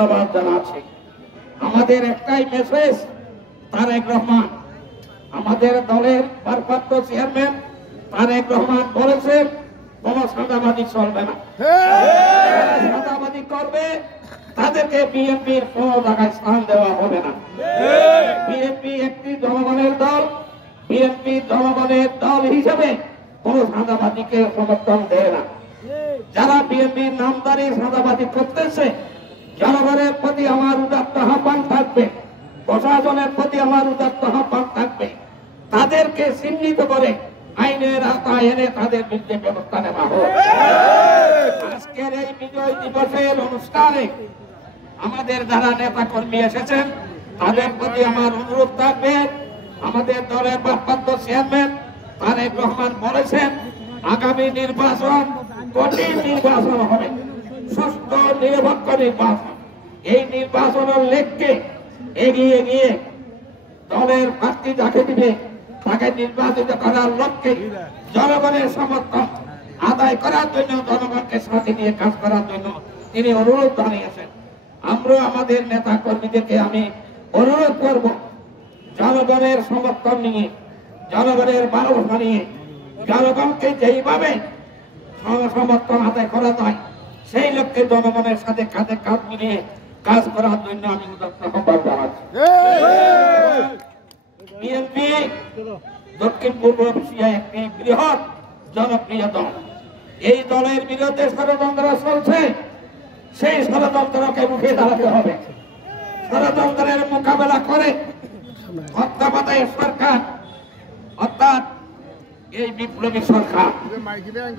ধন্যবাদ জানাচ্ছি। আমাদের একটাই মেসেজ, তারেক রহমান আমাদের দলের ভারপ্রাপ্ত চেয়ারম্যান তারেক রহমান বলেছেন কোন সাদাবাদী চলবে না। সাদাবাদী করবে তাদেরকে বিএনপির কোন জায়গায় স্থান দেওয়া হবে না। বিএনপি একটি জনগণের দল, বিএনপি জনগণের দল হিসেবে কোন সাদাবাদীকে সমর্থন দেয় না। যারা বিএনপির নামদারি সাদাবাদী করতেছে, জনগণের প্রতি আমার উদাত্ত আহ্বান থাকবে, প্রশাসনের প্রতি আমার উদাত্ত আহ্বান থাকবে, তাদেরকে চিহ্নিত করে আইনের আওতায় এনে তাদের বিরুদ্ধে ব্যবস্থা নেওয়া হোক। আজকের এই বিজয় দিবসের অনুষ্ঠানে আমাদের যারা নেতা কর্মী এসেছেন তাদের প্রতি আমার অনুরোধ থাকবে, আমাদের দলের ভারপ্রাপ্ত চেয়ারম্যান তারেক রহমান বলেছেন আগামী নির্বাচন কঠিন নির্বাচন হবে, সুষ্ঠু নিরপেক্ষ নির্বাচন। এই নির্বাচনের লক্ষ্যে এগিয়ে গিয়ে দলের প্রার্থী যাকে দিবে তাকে নির্বাচিত করার লক্ষ্যে জনগণের সমর্থন আদায় করার জন্য, জনগণকে সাথে নিয়ে কাজ করার জন্য তিনি অনুরোধ জানিয়েছেন। আমরা আমাদের নেতা কর্মীদেরকে আমি অনুরোধ করব, জনগণের সমর্থন নিয়ে, জনগণের ভালোবাসা নিয়ে, জনগণকে যেইভাবে সমর্থন আদায় করা যায় সেই লক্ষ্যে জনগণের সাথে কাঁধে কাঁধ মিলিয়ে কাজ করার জন্য আমি আহ্বান জানাচ্ছি। বিএনপি দক্ষিণ পূর্ব এশিয়ায় একটি বৃহৎ জনপ্রিয় দল। এই দলের বিরুদ্ধে ষড়যন্ত্র চলছে, সেই ষড়যন্ত্রকে মুখে দাঁড়াতে হবে। ষড়যন্ত্রের মোকাবেলা করে তত্ত্বাবধায়ক সরকার অর্থাৎ এই বিপ্লবী সরকার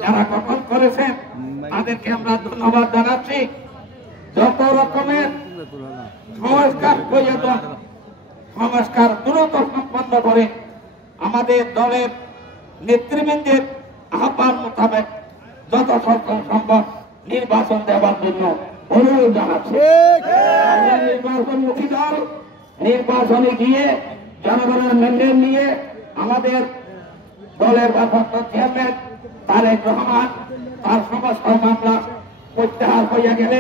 যারা গঠন করেছেন তাদেরকে আমরা ধন্যবাদ জানাচ্ছি। যত রকমের সংস্কার প্রয়োজন সংস্কার দ্রুত সম্পন্ন করে আমাদের দলের নেতৃবৃন্দের আহ্বান মোতাবেক যত সম্ভব নির্বাচন দেওয়ার জন্য অনুরোধ জানাচ্ছি। নির্বাচনমুখী দল, নির্বাচনে গিয়ে জনগণের ম্যান্ডেট নিয়ে আমাদের দলের ভারপ্রাপ্ত চেয়ারম্যান তারেক রহমান তার সমস্ত মামলা প্রত্যাহার হইয়া গেলে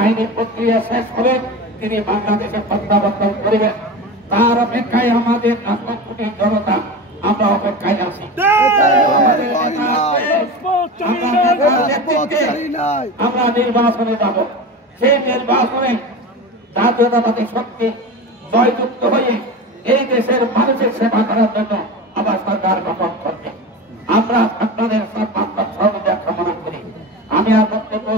আইনি প্রক্রিয়া শেষ হবে, তিনি বাংলাদেশে প্রত্যাবর্তন করিবেন। তার অপেক্ষায় আমাদের কোটি জনতা আমরা অপেক্ষায় আছি। আমরা নির্বাচনে যাব, সেই নির্বাচনে জাতীয়তাবাদী শক্তি জয়যুক্ত হয়ে এই দেশের মানুষের সেবা করার জন্য আবার সরকার গঠন করবে। আমরা আপনাদের সর্বাত্মক সহযোগিতা কামনা করি। আমি আর বক্তব্য